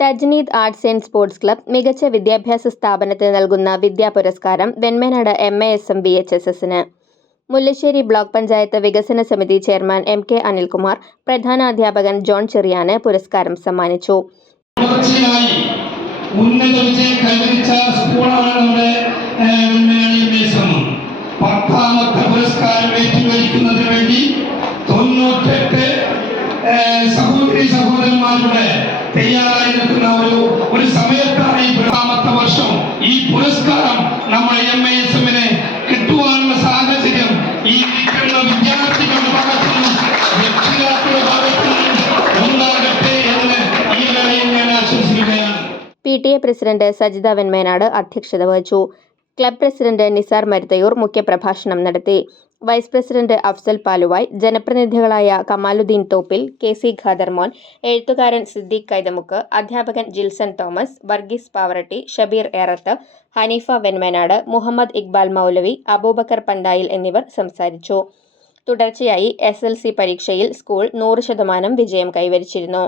Thajneed arts and sports club മികച്ച വിദ്യാഭ്യാസ സ്ഥാപനത്തിന് നൽകുന്ന വിദ്യാ പുരസ്കാരം Venmenad M A S M V H S എസിന് മുല്ലശ്ശേരി ബ്ലോക്ക് പഞ്ചായത്ത് വികസന സമിതി ചെയർമാൻ എം കെ അനിൽകുമാർ പ്രധാനാധ്യാപകൻ ജോൺ ചെറിയാന് പുരസ്കാരം സമ്മാനിച്ചു. ഉന്നത വിജയം കൈവരിച്ച സ്കൂളാണ് നമ്മുടെ പത്താമത്തെ പുരസ്കാരം ഏറ്റുവരിക്കുന്നതിന് വേണ്ടി തൊണ്ണൂറ്റെട്ട് ഏഹ്, സഹോദരി P T A president Sajitha Venmenad അധ്യക്ഷത വഹിച്ചു. ക്ലബ് പ്രസിഡന്റ് നിസാർ മരുതയൂർ മുഖ്യപ്രഭാഷണം നടത്തി. വൈസ് പ്രസിഡന്റ് അഫ്സൽ പാലുവായ് ജനപ്രതിനിധികളായ കമാലുദ്ദീൻ തോപ്പിൽ കെ സി ഖാദർമോൻ എഴുത്തുകാരൻ സിദ്ദീഖ് കൈതമുക്ക് അധ്യാപകൻ ജിൽസൺ തോമസ് വർഗീസ് പാവറട്ടി ഷബീർ ഏറത്ത് ഹനീഫ വെൺമേനാട് മുഹമ്മദ് ഇക്ബാൽ മൗലവി അബൂബക്കർ പണ്ടായിൽ എന്നിവർ സംസാരിച്ചു. തുടർച്ചയായി എസ് എൽ സി പരീക്ഷയിൽ സ്കൂൾ നൂറ് ശതമാനം വിജയം കൈവരിച്ചിരുന്നു.